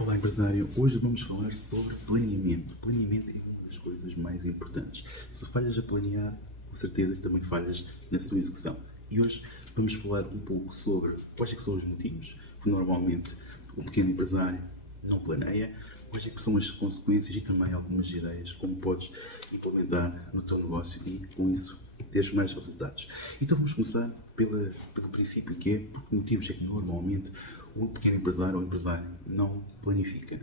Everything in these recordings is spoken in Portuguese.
Olá, empresário. Hoje vamos falar sobre planeamento. Planeamento é uma das coisas mais importantes. Se falhas a planear, com certeza que também falhas na sua execução. E hoje vamos falar um pouco sobre quais é que são os motivos que normalmente o pequeno empresário não planeia, quais é que são as consequências e também algumas ideias como podes implementar no teu negócio e com isso teres mais resultados. Então vamos começar pelo princípio que é por que motivos é que normalmente o pequeno empresário ou empresário não planifica,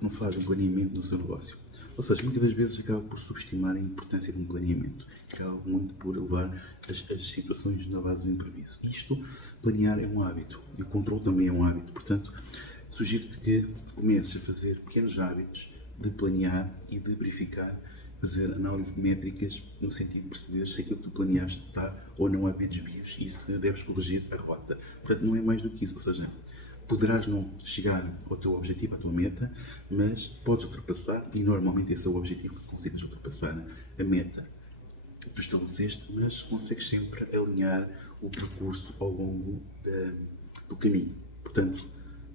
não faz um planeamento no seu negócio. Ou seja, muitas das vezes acaba por subestimar a importância de um planeamento, acaba muito por levar as situações na base do improviso. Isto, planear é um hábito e o controle também é um hábito, portanto, sugiro-te que comeces a fazer pequenos hábitos de planear e de verificar, fazer análise de métricas no sentido de perceber se aquilo que tu planeaste está ou não a haver desvios e se deves corrigir a rota. Portanto, não é mais do que isso, ou seja, poderás não chegar ao teu objetivo, à tua meta, mas podes ultrapassar e normalmente esse é o objetivo, que consigas ultrapassar a meta que tu estabeleceste, mas consegues sempre alinhar o percurso ao longo do caminho. Portanto,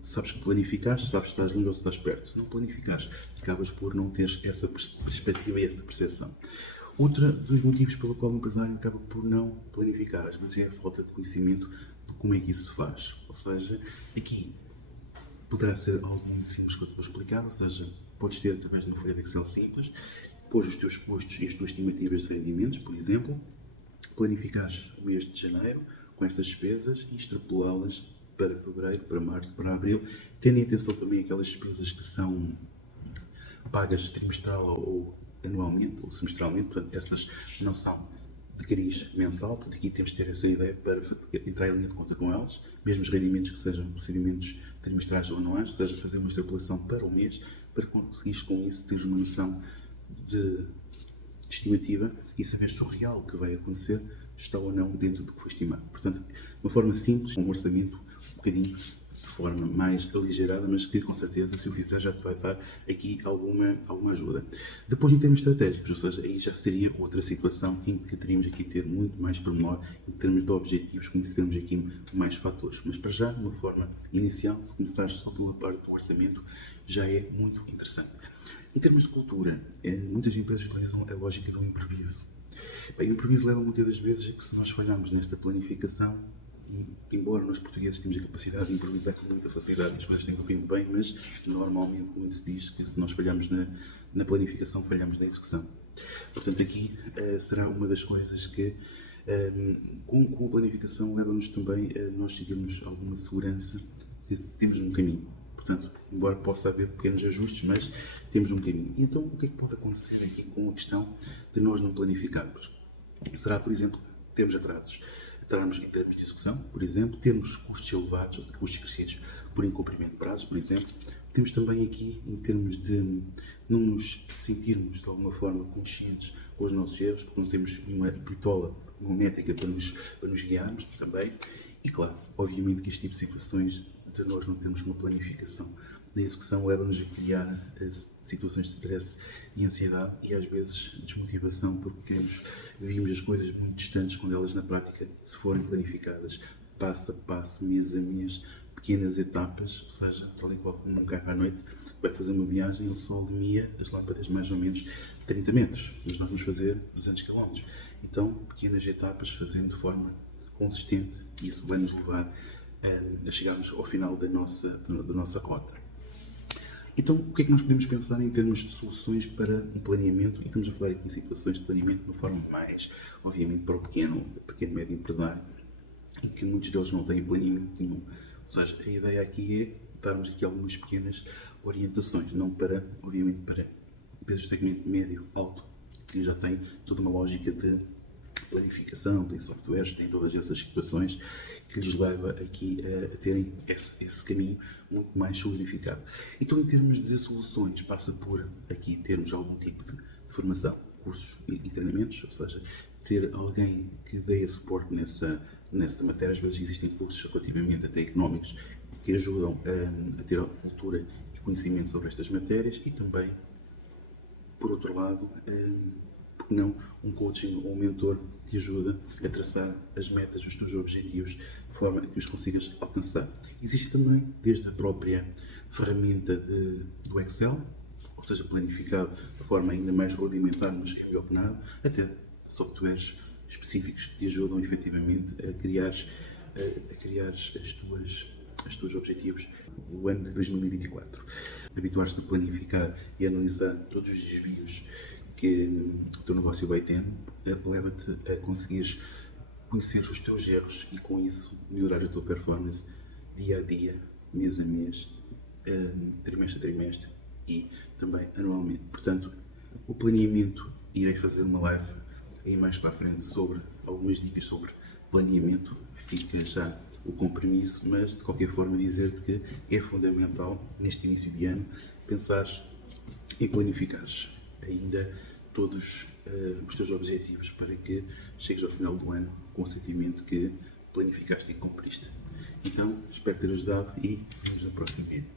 sabes que planificaste, sabes que estás longe ou se estás perto. Se não planificares, acabas por não ter essa perspectiva e essa percepção. Outro dos motivos pelo qual o empresário acaba por não planificar, às vezes é a falta de conhecimento de como é que isso se faz. Ou seja, aqui poderá ser algo muito simples que eu te vou explicar, ou seja, podes ter através de uma folha de Excel simples, pôr os teus custos e as tuas estimativas de rendimentos, por exemplo, planificares o mês de janeiro com essas despesas e extrapolá-las para fevereiro, para março, para abril, tendo em atenção também aquelas despesas que são pagas trimestral ou anualmente ou semestralmente, portanto, essas não são de cariz mensal, portanto, aqui temos que ter essa ideia para entrar em linha de conta com elas, mesmo os rendimentos que sejam procedimentos trimestrais ou anuais, ou seja, fazer uma extrapolação para o mês, para conseguires com isso teres uma noção de estimativa e saber se o real que vai acontecer está ou não dentro do que foi estimado. Portanto, de uma forma simples, um orçamento um bocadinho de forma mais aligerada, mas que com certeza, se o fizer, já te vai dar aqui alguma ajuda. Depois, em termos estratégicos, ou seja, aí já seria outra situação em que teríamos aqui ter muito mais pormenor em termos de objetivos, conhecermos aqui mais fatores. Mas para já, de uma forma inicial, se começares só pela parte do orçamento, já é muito interessante. Em termos de cultura, muitas empresas utilizam a lógica do improviso. Bem, o improviso leva muitas das vezes a que se nós falharmos nesta planificação, e, embora nós portugueses temos a capacidade de improvisar com muita facilidade, as coisas têm corrido bem, mas normalmente muito se diz que se nós falharmos na planificação, falhamos na execução. Portanto, aqui será uma das coisas que com a planificação leva-nos também a nós seguirmos alguma segurança que temos no caminho. Portanto, embora possa haver pequenos ajustes, mas temos um caminho. E então, o que é que pode acontecer aqui com a questão de nós não planificarmos? Será, por exemplo, termos atrasos. Atrasos em termos de execução, por exemplo, termos custos elevados, ou seja, custos crescidos por incumprimento de prazos, por exemplo. Temos também aqui, em termos de não nos sentirmos de alguma forma conscientes com os nossos erros, porque não temos uma bitola, uma métrica para nos guiarmos também. E claro, obviamente que este tipo de situações de nós não termos uma planificação da execução leva-nos a criar situações de stress e ansiedade e às vezes desmotivação porque vimos as coisas muito distantes quando elas na prática, se forem planificadas passo a passo, mês a mês, pequenas etapas, ou seja, tal e qual como um carro à noite vai fazer uma viagem, ele só alumia as lâmpadas mais ou menos 30 metros, mas nós vamos fazer 200 km. Então, pequenas etapas fazendo de forma consistente e isso vai nos levar a chegarmos ao final da nossa rota. Então, o que é que nós podemos pensar em termos de soluções para um planeamento? E estamos a falar aqui em situações de planeamento de uma forma mais, obviamente, para o pequeno médio empresário, em que muitos deles não têm planeamento nenhum. Ou seja, a ideia aqui é darmos aqui algumas pequenas orientações, não para, obviamente, para empresas de segmento médio, alto, que já têm toda uma lógica de planificação, tem softwares, tem todas essas situações que lhes leva aqui a terem esse caminho muito mais solidificado. Então, em termos de soluções, passa por aqui termos algum tipo de formação, cursos e treinamentos, ou seja, ter alguém que dê suporte nessa matéria. Às vezes existem cursos relativamente até económicos que ajudam a ter a cultura e conhecimento sobre estas matérias e também, por outro lado, porque não, um coaching ou um mentor te ajuda a traçar as metas, os teus objetivos, de forma a que os consigas alcançar. Existe também, desde a própria ferramenta do Excel, ou seja, planificado de forma ainda mais rudimentar, mas envelopado, até softwares específicos que te ajudam efetivamente a criares as tuas objetivos o ano de 2024. Habituar-te a planificar e analisar todos os desvios que o teu negócio vai tendo leva-te a conseguires conhecer os teus erros e com isso melhorar a tua performance dia a dia, mês a mês, trimestre a trimestre e também anualmente. Portanto, o planeamento, irei fazer uma live aí mais para a frente sobre algumas dicas sobre planeamento, fica já o compromisso, mas de qualquer forma dizer-te que é fundamental neste início de ano pensares e planificares ainda todos os teus objetivos para que chegues ao final do ano com o sentimento que planificaste e cumpriste. Então, espero ter ajudado e vemos no próximo vídeo.